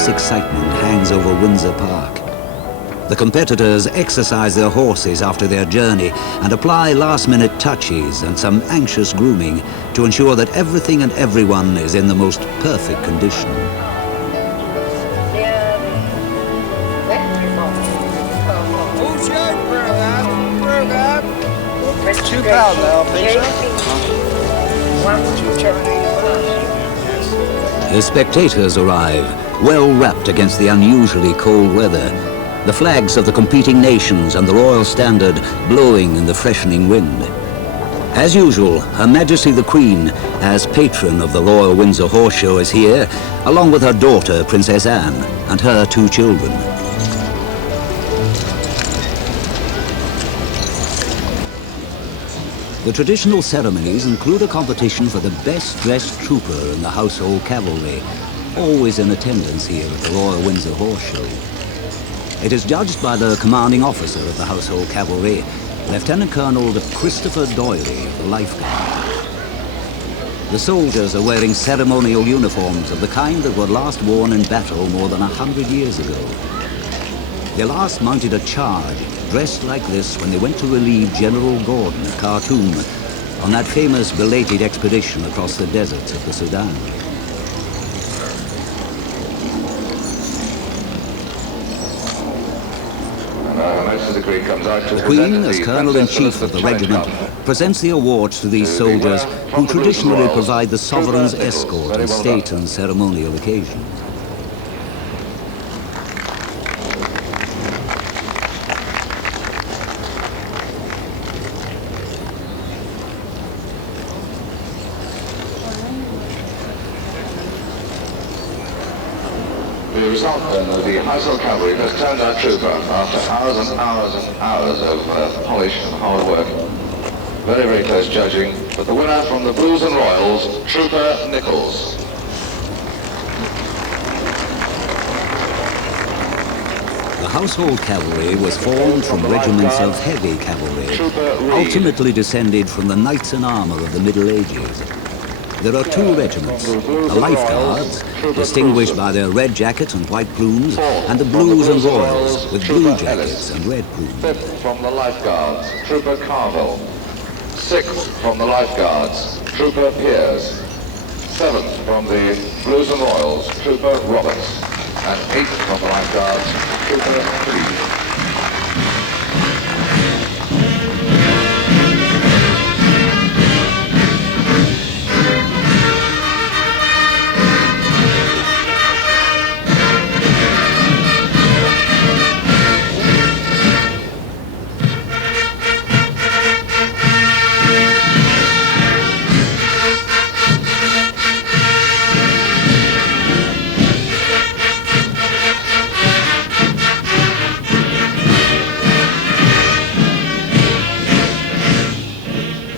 breathless excitement hangs over Windsor Park. The competitors exercise their horses after their journey and apply last-minute touches and some anxious grooming to ensure that everything and everyone is in the most perfect condition. £2 now, Peter. The spectators arrive, well wrapped against the unusually cold weather, the flags of the competing nations and the royal standard blowing in the freshening wind. As usual, Her Majesty the Queen, as patron of the Royal Windsor Horse Show, is here, along with her daughter, Princess Anne, and her 2 children. The traditional ceremonies include a competition for the best-dressed trooper in the household cavalry, always in attendance here at the Royal Windsor Horse Show. It is judged by the commanding officer of the household cavalry, Lieutenant Colonel Christopher Doyley of the Life Guard. The soldiers are wearing ceremonial uniforms of the kind that were last worn in battle more than 100 years ago. They last mounted a charge, dressed like this, when they went to relieve General Gordon at Khartoum on that famous belated expedition across the deserts of the Sudan. The Queen, as Colonel-in-Chief of the regiment, presents the awards to these soldiers who traditionally provide the sovereign's escort on state and ceremonial occasions. The result then of the household cavalry has turned out trooper after hours and hours and hours of polish and hard work. Very, very close judging, but the winner from the Blues and Royals, Trooper Nichols. The household cavalry was formed from regiments of heavy cavalry, ultimately descended from the knights in armour of the Middle Ages. There are 2 regiments, the Life Guards, distinguished by their red jackets and white plumes, and the Blues and Royals, with blue jackets and red plumes. 5th from the Life Guards, Trooper Carville. 6th from the Life Guards, Trooper Piers. 7th from the Blues and Royals, Trooper Roberts. And 8th from the Life Guards, Trooper Cleave.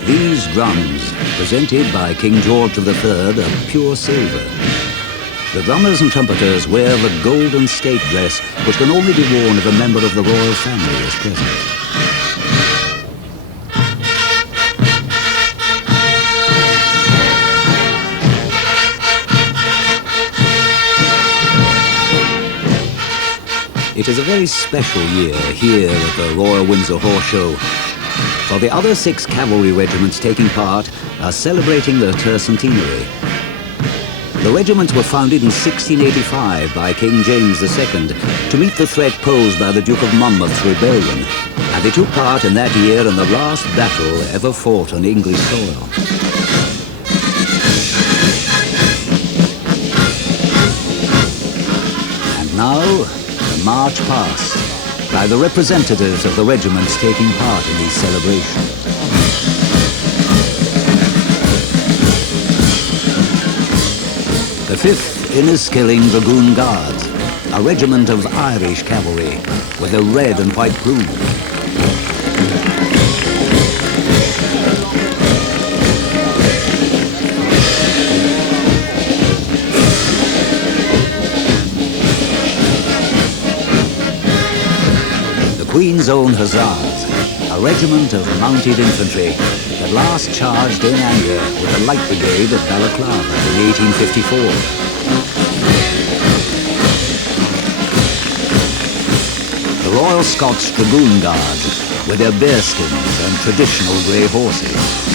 These drums, presented by King George III, are pure silver. The drummers and trumpeters wear the golden state dress, which can only be worn if a member of the royal family is present. It is a very special year here at the Royal Windsor Horse Show, for the other 6 cavalry regiments taking part are celebrating their tercentenary. The regiments were founded in 1685 by King James II to meet the threat posed by the Duke of Monmouth's rebellion, and they took part in that year in the last battle ever fought on English soil. And now, the march past by the representatives of the regiments taking part in these celebrations. The 5th Inniskilling Dragoon Guards, a regiment of Irish cavalry with a red and white plume. The Queen's Own Hussars, a regiment of mounted infantry that last charged in anger with the Light Brigade at Balaclava in 1854. the Royal Scots Dragoon Guard, with their bearskins and traditional grey horses.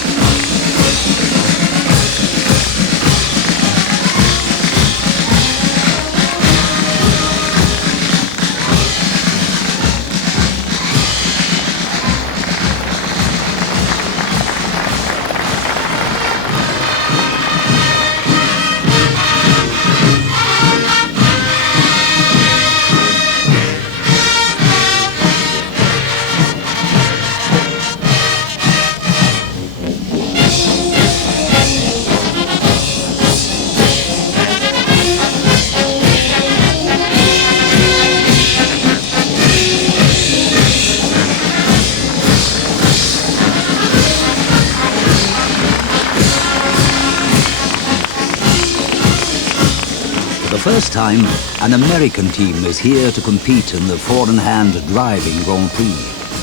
For the first time, an American team is here to compete in the four-in-hand driving Grand Prix.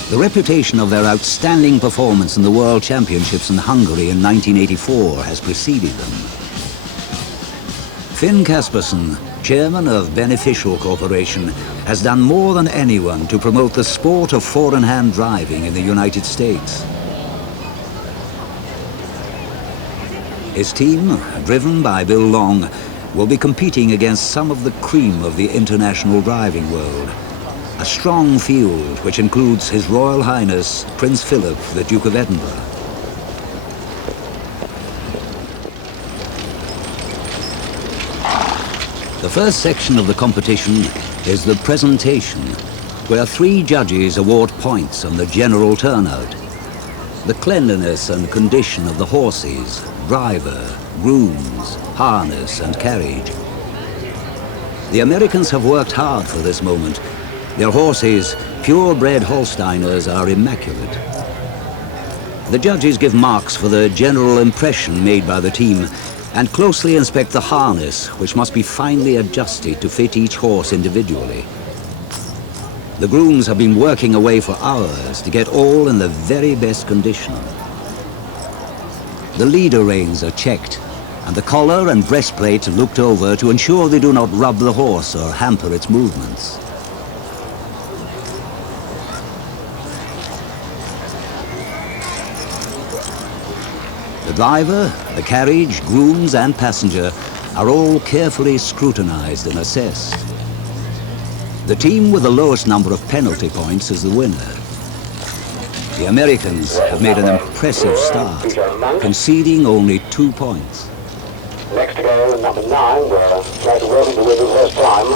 The reputation of their outstanding performance in the World Championships in Hungary in 1984 has preceded them. Finn Kaspersen, chairman of Beneficial Corporation, has done more than anyone to promote the sport of four-in-hand driving in the United States. His team, driven by Bill Long, will be competing against some of the cream of the international driving world. A strong field which includes His Royal Highness Prince Philip, the Duke of Edinburgh. The first section of the competition is the presentation, where 3 judges award points on the general turnout. The cleanliness and condition of the horses, driver, grooms, harness and carriage. The Americans have worked hard for this moment. Their horses, purebred Holsteiners, are immaculate. The judges give marks for the general impression made by the team and closely inspect the harness, which must be finely adjusted to fit each horse individually. The grooms have been working away for hours to get all in the very best condition. The leader reins are checked, and the collar and breastplate looked over to ensure they do not rub the horse or hamper its movements. The driver, the carriage, grooms and passenger are all carefully scrutinized and assessed. The team with the lowest number of penalty points is the winner. The Americans have made an impressive start, conceding only 2 points. Next to go, number 9, we'll try to welcome the win the first time.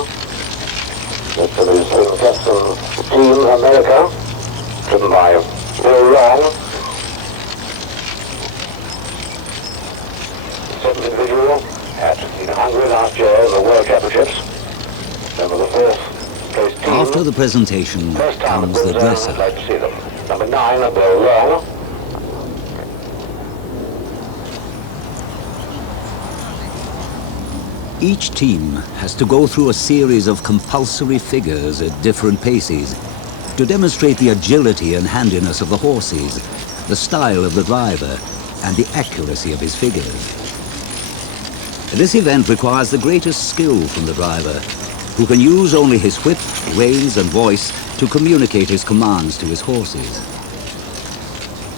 This is the Finn Kaspersen team, America, driven by Bill Long. Seventh individual in Hungary last year in the World Championships. Then with the fourth place team. After the presentation comes the dresser. I'd like to see them. Number 9, Bill Long. Each team has to go through a series of compulsory figures at different paces to demonstrate the agility and handiness of the horses, the style of the driver, and the accuracy of his figures. This event requires the greatest skill from the driver, who can use only his whip, reins and voice to communicate his commands to his horses.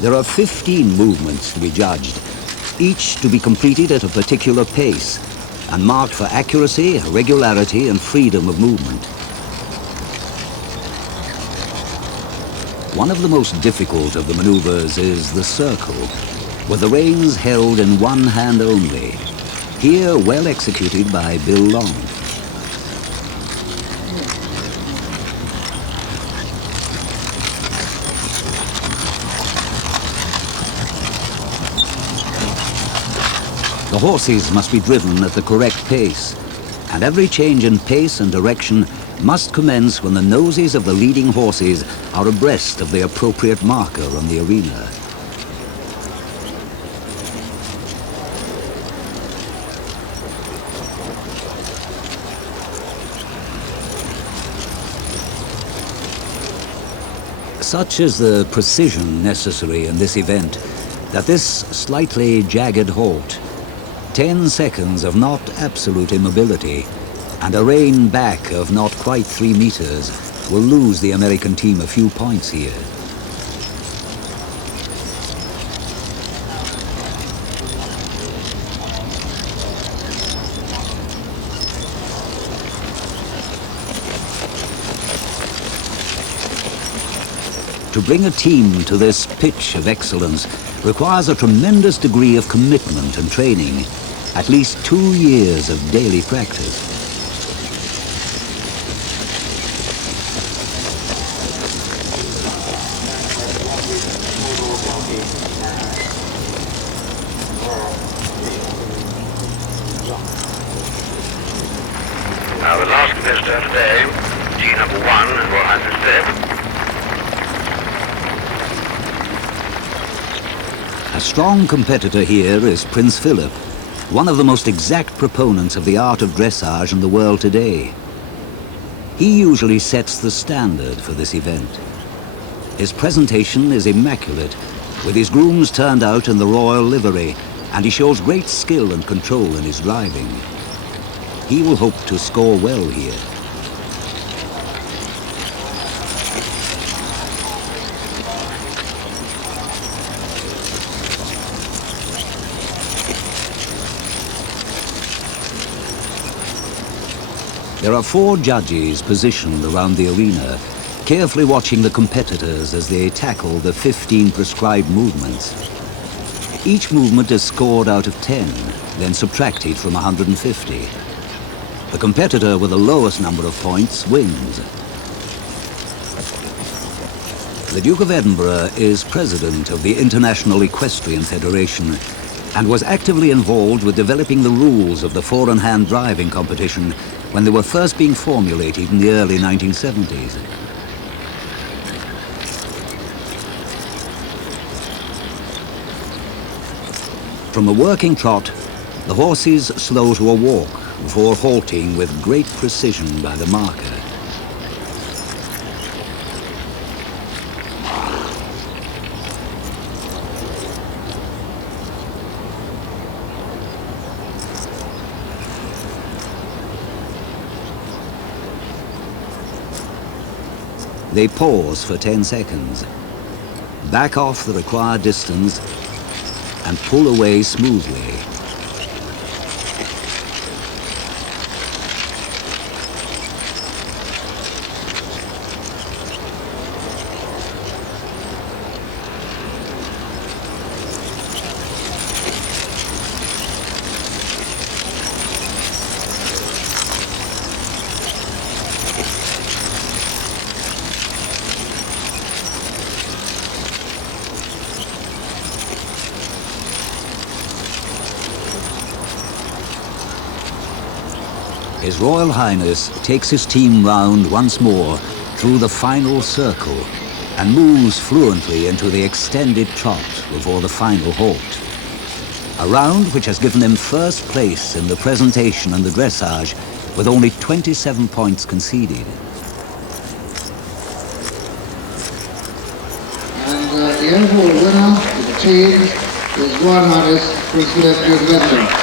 There are 15 movements to be judged, each to be completed at a particular pace and marked for accuracy, regularity and freedom of movement. One of the most difficult of the maneuvers is the circle, with the reins held in one hand only, here well executed by Bill Long. The horses must be driven at the correct pace, and every change in pace and direction must commence when the noses of the leading horses are abreast of the appropriate marker on the arena. Such is the precision necessary in this event that this slightly jagged halt, 10 seconds of not absolute immobility, and a rein back of not quite 3 meters will lose the American team a few points here. To bring a team to this pitch of excellence requires a tremendous degree of commitment and training, at least 2 years of daily practice. Now the last competitor today, G number 1, as well as I said. A strong competitor here is Prince Philip, one of the most exact proponents of the art of dressage in the world today. He usually sets the standard for this event. His presentation is immaculate, with his grooms turned out in the royal livery, and he shows great skill and control in his driving. He will hope to score well here. There are 4 judges positioned around the arena, carefully watching the competitors as they tackle the 15 prescribed movements. Each movement is scored out of 10, then subtracted from 150. The competitor with the lowest number of points wins. The Duke of Edinburgh is president of the International Equestrian Federation and was actively involved with developing the rules of the four-in-hand driving competition when they were first being formulated in the early 1970s. From a working trot, the horses slow to a walk before halting with great precision by the marker. They pause for 10 seconds, back off the required distance, and pull away smoothly. His Royal Highness takes his team round once more through the final circle and moves fluently into the extended trot before the final halt. A round which has given him first place in the presentation and the dressage with only 27 points conceded. And the overall winner of the team is Royal Highness Prince Philip, Duke of Edinburgh.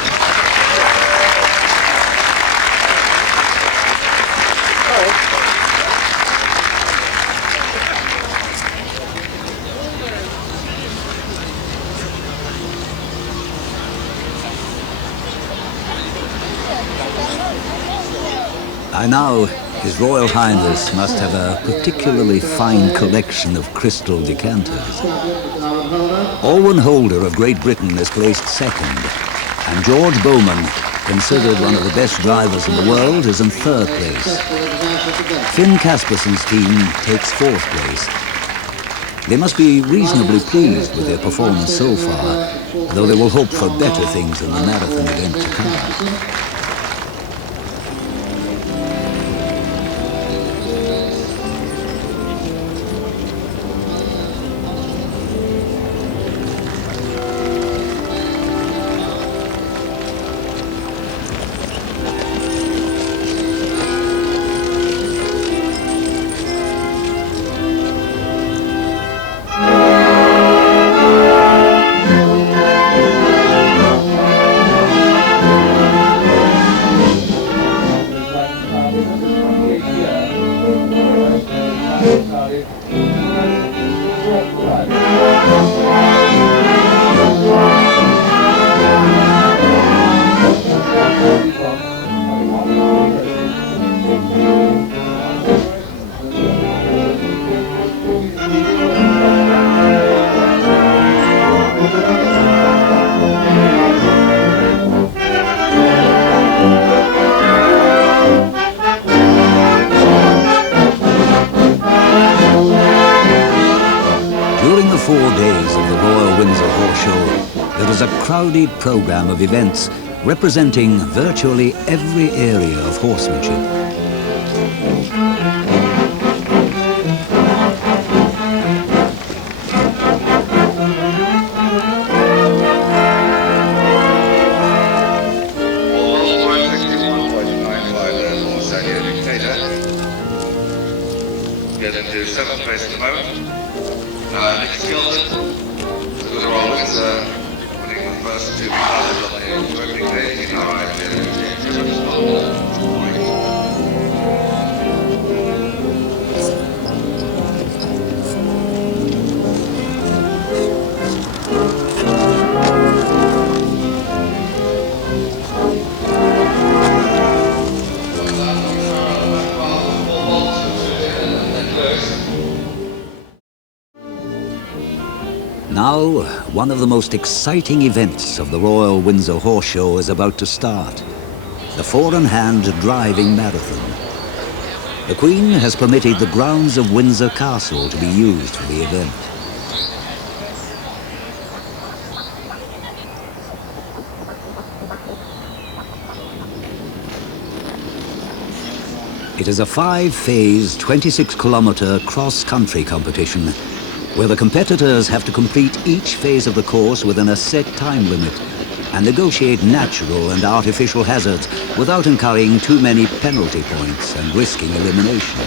By now, His Royal Highness must have a particularly fine collection of crystal decanters. Owen Holder of Great Britain is placed second, and George Bowman, considered one of the best drivers in the world, is in third place. Finn Casperson's team takes fourth place. They must be reasonably pleased with their performance so far, though they will hope for better things in the marathon event to come. During the 4 days of the Royal Windsor Horse Show, there is a crowded program of events representing virtually every area of horsemanship. Get into 7th place at the moment. Nick Skilton, the good Royal Windsor, winning the first 2 classes on the opening day. He now arrived in the 7th spot. Now, one of the most exciting events of the Royal Windsor Horse Show is about to start. The 4-in-hand driving marathon. The Queen has permitted the grounds of Windsor Castle to be used for the event. It is a 5-phase, 26-kilometre cross-country competition where the competitors have to complete each phase of the course within a set time limit and negotiate natural and artificial hazards without incurring too many penalty points and risking elimination.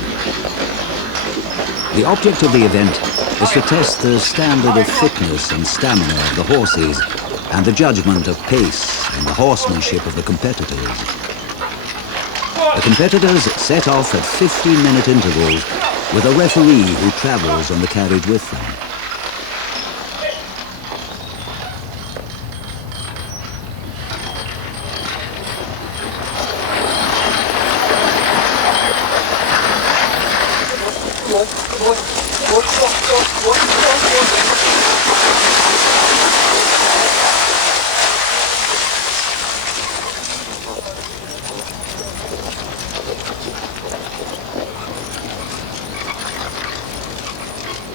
The object of the event is to test the standard of fitness and stamina of the horses and the judgment of pace and the horsemanship of the competitors. The competitors set off at 15-minute intervals with a referee who travels on the carriage with them.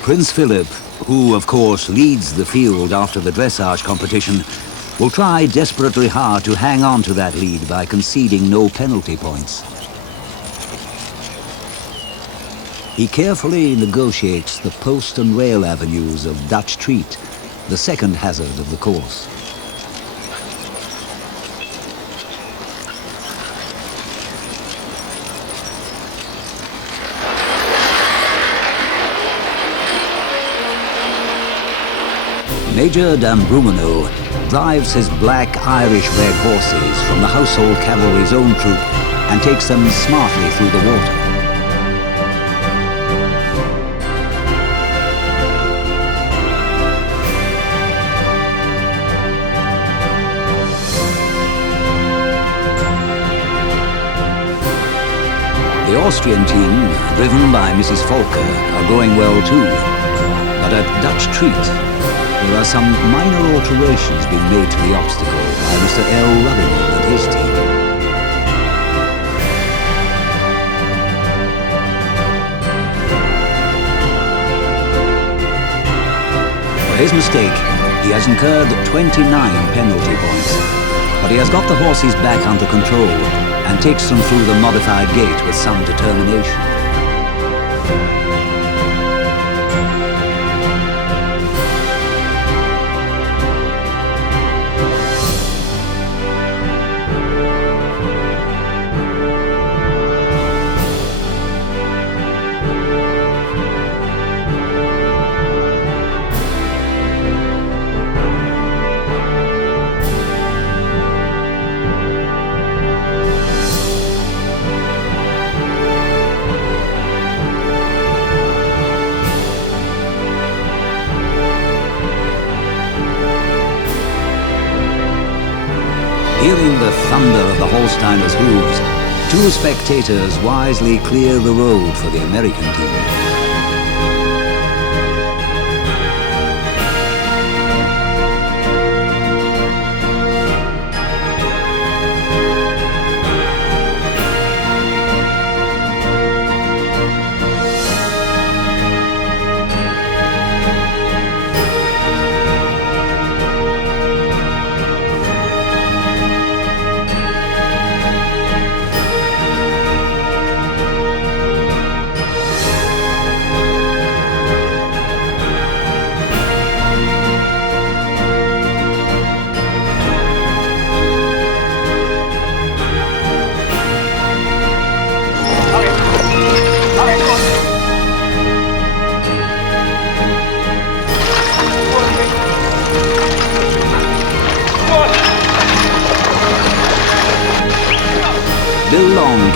Prince Philip, who of course leads the field after the dressage competition, will try desperately hard to hang on to that lead by conceding no penalty points. He carefully negotiates the post and rail avenues of Dutch Treat, the second hazard of the course. Major D'Ambrumino drives his black Irish-bred horses from the Household Cavalry's own troop and takes them smartly through the water. The Austrian team, driven by Mrs. Volker, are going well too, but at Dutch Treat, there are some minor alterations being made to the obstacle by Mr. L. Rubingham and his team. For his mistake, he has incurred 29 penalty points, but he has got the horses back under control and takes them through the modified gate with some determination. Hearing the thunder of the Holsteiner's hooves, 2 spectators wisely clear the road for the American team.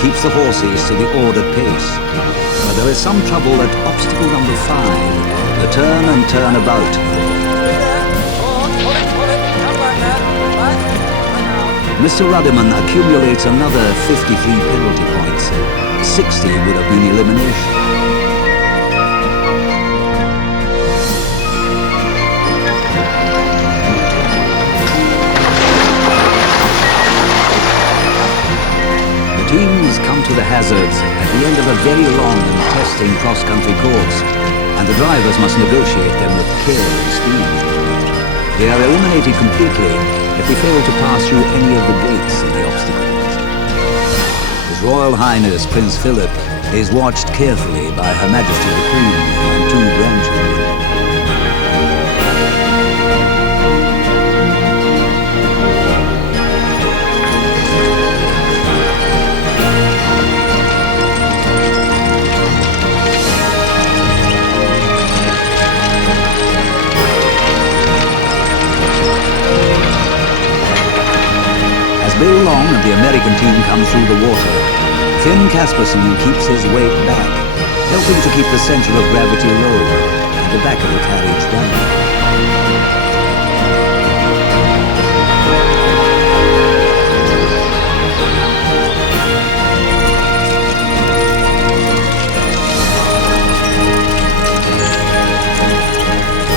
keeps the horses to the ordered pace. But there is some trouble at obstacle number 5, the turn and turn about. Mr. Ruddiman accumulates another 53 penalty points. 60 would have been elimination. Teams come to the hazards at the end of a very long and testing cross-country course, and the drivers must negotiate them with care and speed. They are eliminated completely if they fail to pass through any of the gates in the obstacles. His Royal Highness Prince Philip is watched carefully by Her Majesty the Queen and 2 grandchildren. Bill Long and the American team come through the water. Finn Casperson keeps his weight back, helping to keep the center of gravity low and the back of the carriage down.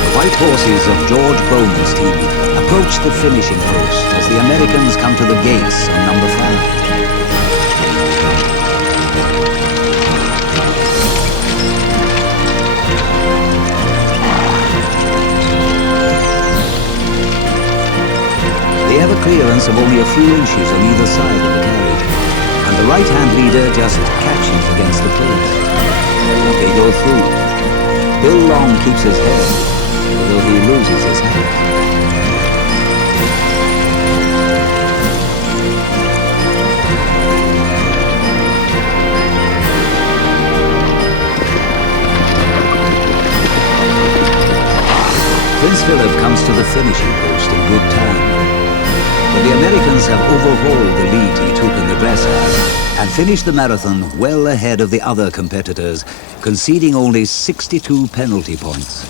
The white horses of George Bowman's team approach the finishing post as the Americans come to the gates on number 5. They have a clearance of only a few inches on either side of the carriage, and the right-hand leader just catches against the post. They go through. Bill Long keeps his head, although he loses his hat. Prince Philip comes to the finishing post in good time. But the Americans have overhauled the lead he took in the dressage and finished the marathon well ahead of the other competitors, conceding only 62 penalty points.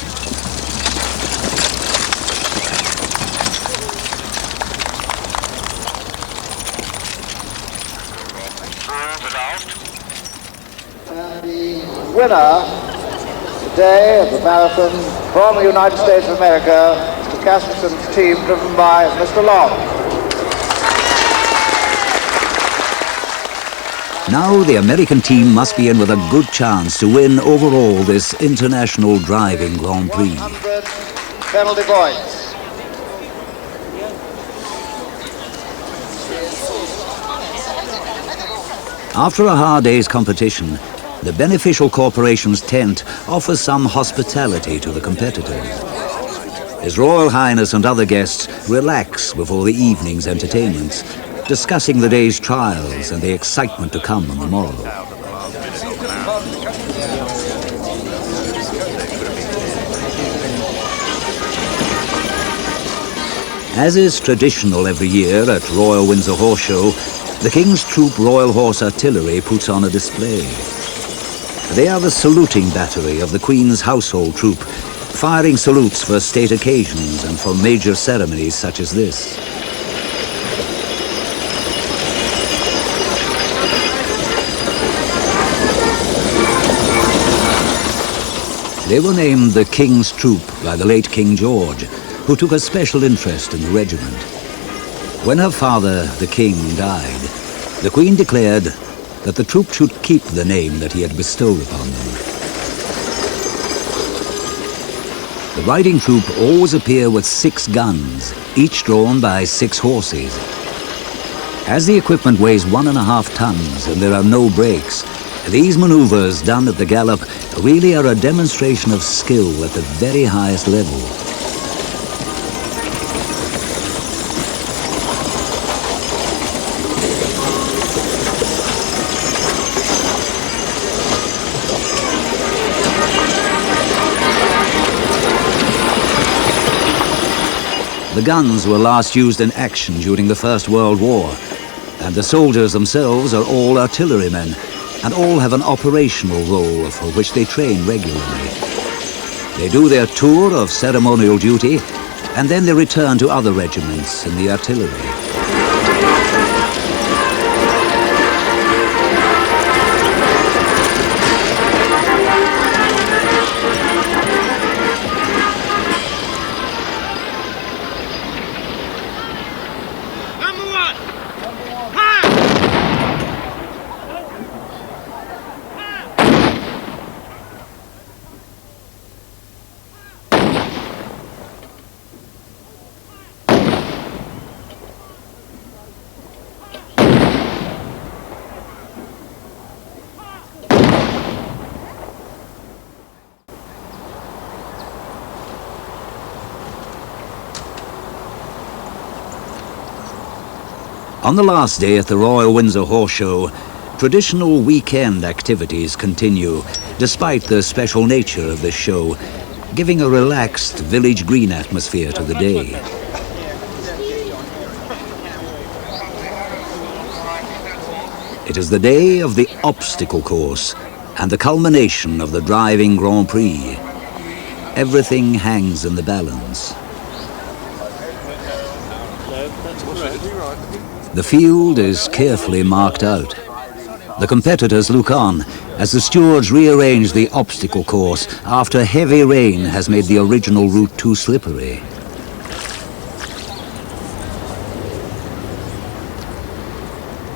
And the winner today of the marathon from the United States of America, Mr. Casperson's team, driven by Mr. Long. Now the American team must be in with a good chance to win overall this International Driving Grand Prix. 100 penalty points. After a hard day's competition, the beneficial corporation's tent offers some hospitality to the competitors. His Royal Highness and other guests relax before the evening's entertainments, discussing the day's trials and the excitement to come on the morrow. As is traditional every year at Royal Windsor Horse Show, the King's Troop Royal Horse Artillery puts on a display. They are the saluting battery of the Queen's household troop, firing salutes for state occasions and for major ceremonies such as this. They were named the King's Troop by the late King George, who took a special interest in the regiment. When her father, the King, died, the Queen declared that the troop should keep the name that he had bestowed upon them. The riding troop always appear with 6 guns, each drawn by 6 horses. As the equipment weighs 1.5 tons and there are no brakes, these maneuvers done at the gallop really are a demonstration of skill at the very highest level. The guns were last used in action during the First World War, And the soldiers themselves are all artillerymen, and all have an operational role for which they train regularly. They do their tour of ceremonial duty, and then they return to other regiments in the artillery. On the last day at the Royal Windsor Horse Show, traditional weekend activities continue, despite the special nature of this show, giving a relaxed village green atmosphere to the day. It is the day of the obstacle course and the culmination of the driving Grand Prix. Everything hangs in the balance. The field is carefully marked out. The competitors look on as the stewards rearrange the obstacle course after heavy rain has made the original route too slippery.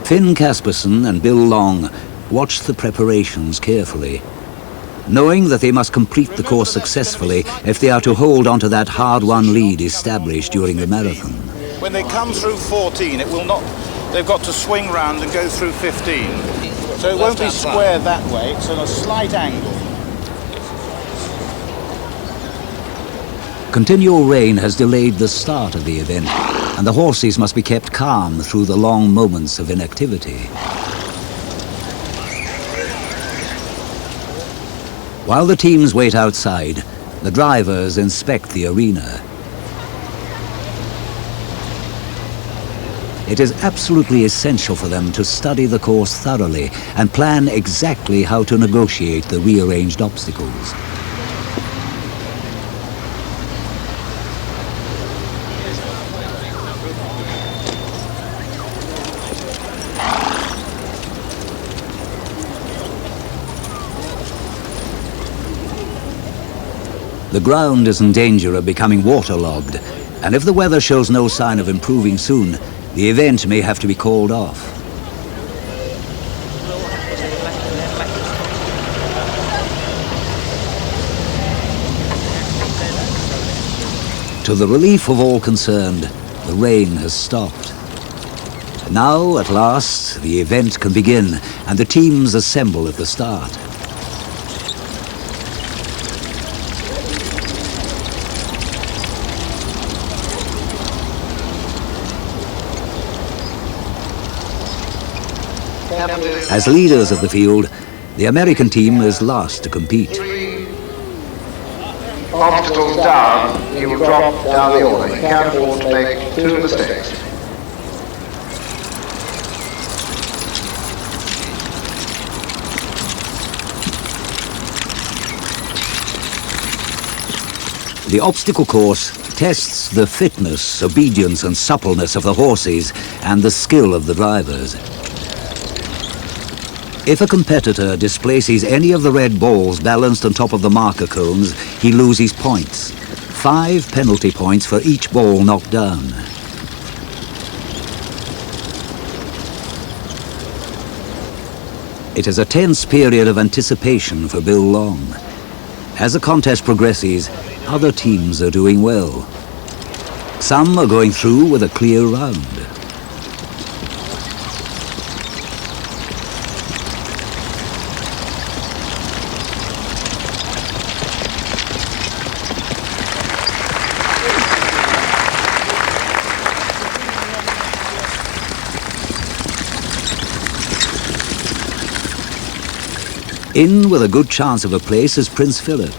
Finn Casperson and Bill Long watch the preparations carefully, knowing that they must complete the course successfully if they are to hold on to that hard-won lead established during the marathon. When they come through 14, it will not, they've got to swing round and go through 15. So it won't be square that way, it's on a slight angle. Continual rain has delayed the start of the event, and the horses must be kept calm through the long moments of inactivity. While the teams wait outside, the drivers inspect the arena. It is absolutely essential for them to study the course thoroughly and plan exactly how to negotiate the rearranged obstacles. The ground is in danger of becoming waterlogged, and if the weather shows no sign of improving soon, the event may have to be called off. To the relief of all concerned, the rain has stopped. Now, at last, the event can begin, and the teams assemble at the start. As leaders of the field, the American team is last to compete. Obstacles down, you will drop down the order. You can't afford to make two mistakes. The obstacle course tests the fitness, obedience and suppleness of the horses and the skill of the drivers. If a competitor displaces any of the red balls balanced on top of the marker cones, he loses points. 5 penalty points for each ball knocked down. It is a tense period of anticipation for Bill Long. As the contest progresses, other teams are doing well. Some are going through with a clear round. In with a good chance of a place is Prince Philip.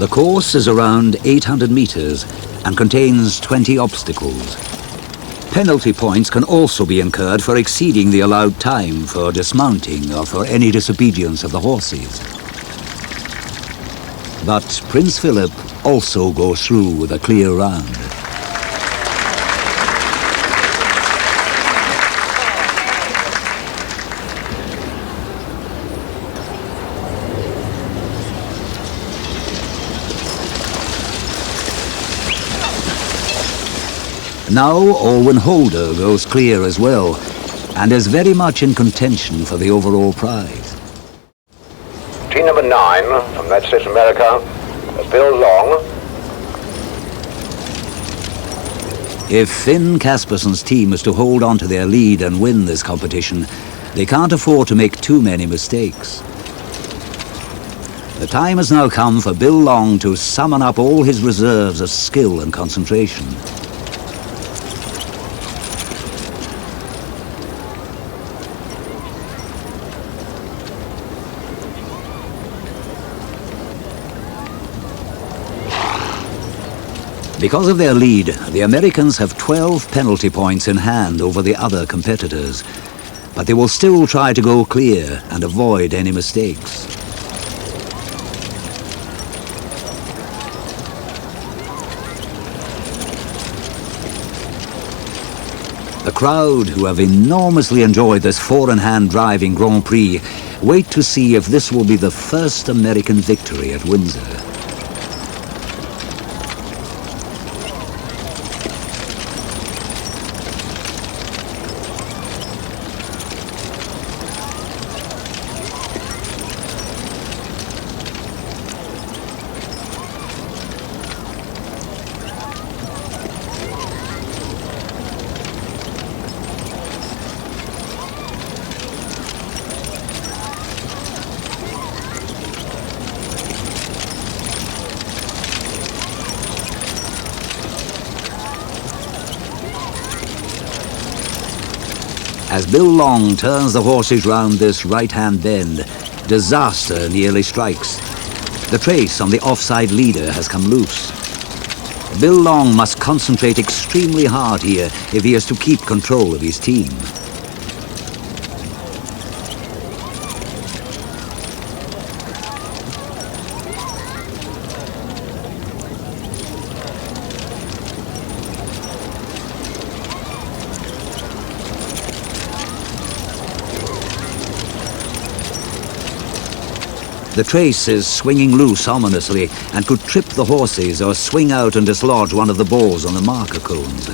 The course is around 800 meters and contains 20 obstacles. Penalty points can also be incurred for exceeding the allowed time for dismounting or for any disobedience of the horses. But Prince Philip also goes through with a clear round. Now Owen Holder goes clear as well and is very much in contention for the overall prize. Team number 9 from United States of America, Bill Long. If Finn Casperson's team is to hold on to their lead and win this competition, they can't afford to make too many mistakes. The time has now come for Bill Long to summon up all his reserves of skill and concentration. Because of their lead, the Americans have 12 penalty points in hand over the other competitors, but they will still try to go clear and avoid any mistakes. The crowd, who have enormously enjoyed this four-in-hand driving Grand Prix, wait to see if this will be the first American victory at Windsor. As Bill Long turns the horses round this right-hand bend, disaster nearly strikes. The trace on the offside leader has come loose. Bill Long must concentrate extremely hard here if he is to keep control of his team. The trace is swinging loose ominously and could trip the horses or swing out and dislodge one of the balls on the marker cones.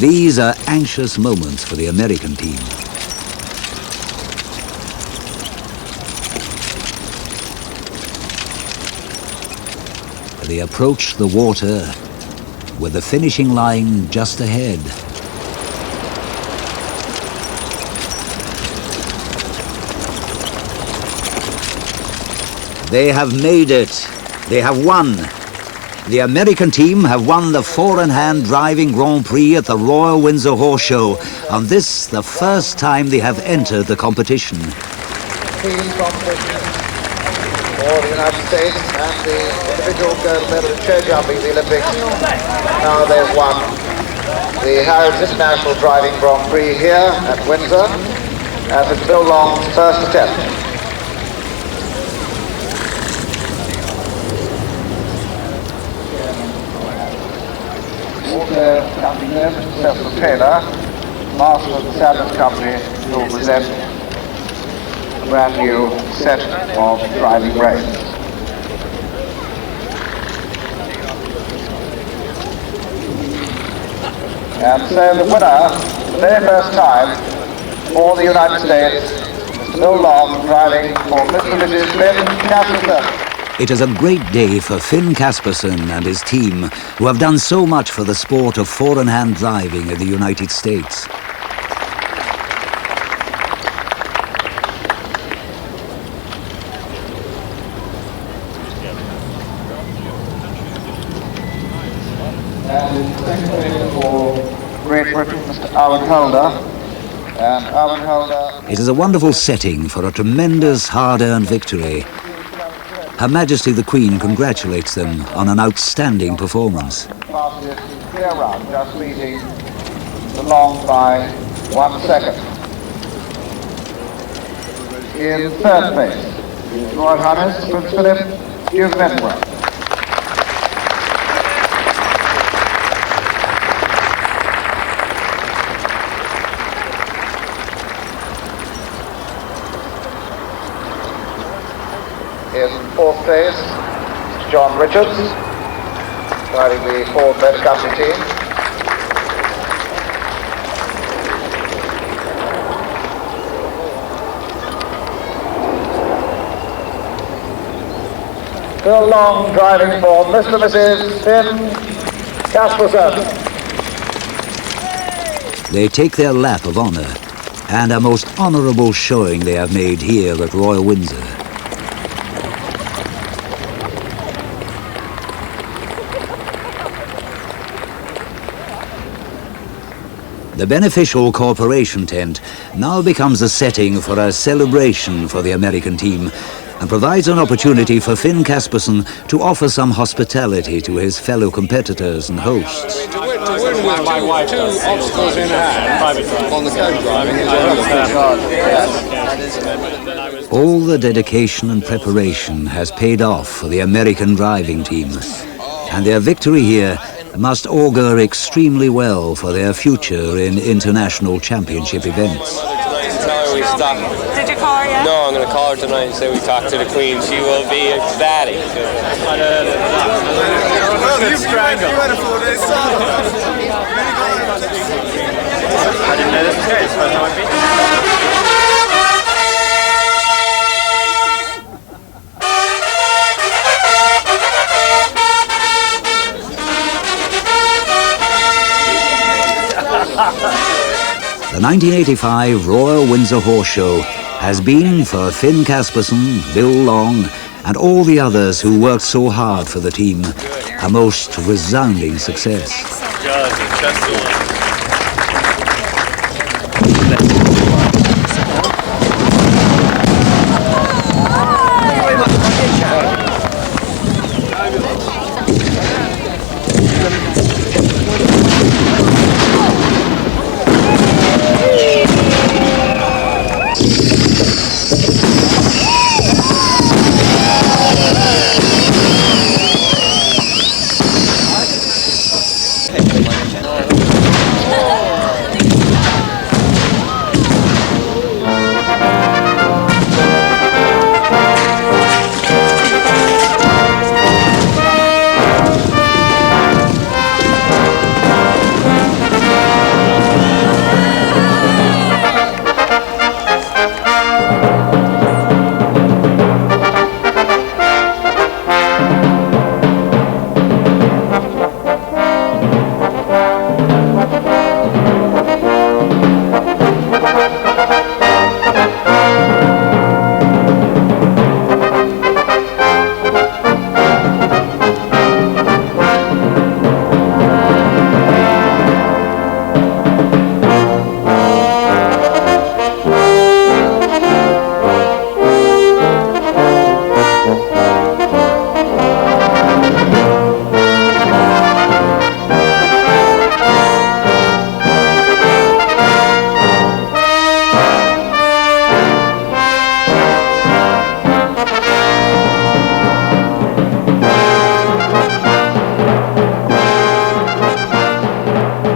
These are anxious moments for the American team. They approach the water with the finishing line just ahead. They have made it. They have won. The American team have won the four-in-hand driving Grand Prix at the Royal Windsor Horse Show, and this the first time they have entered the competition. Team competition for the United States and the individual gold medal in show jumping, the Olympics. Now they've won the Harrods International Driving Grand Prix here at Windsor, and it's Bill Long's first attempt. Coming in, Mr. Cecil Taylor, master of the Saddlers Company, will present a brand new set of driving reins. And so the winner, for the very first time for the United States, Mr. Bill Long, driving for Mr. and Mrs. Finn Casperson. It is a great day for Finn Casperson and his team, who have done so much for the sport of four-in-hand driving in the United States. And in second place for Great Britain, Mr. Owen Holder. And Owen Holder. It is a wonderful setting for a tremendous hard-earned victory. Her Majesty the Queen congratulates them on an outstanding performance. Fastest clear run, just leading the long by 1 second. In third place, His Royal Highness Prince Philip, Duke of Edinburgh. In fourth place, John Richards, riding the Ford Motor Company team. Still long driving for Mr. and Mrs. Finn Castle. They take their lap of honour, and a most honourable showing they have made here at Royal Windsor. The beneficial corporation tent now becomes a setting for a celebration for the American team and provides an opportunity for Finn Casperson to offer some hospitality to his fellow competitors and hosts. To win with two obstacles in hand on the co-driving. All the dedication and preparation has paid off for the American driving team, and their victory here must augur extremely well for their future in international championship events. Did you call her yet? No, I'm going to call her tonight and say we talked to the Queen. She will be ecstatic. Well, you had a 4-day solo. I didn't know this was going. It's the first time I've been. The 1985 Royal Windsor Horse Show has been, for Finn Casperson, Bill Long, and all the others who worked so hard for the team, a most resounding success.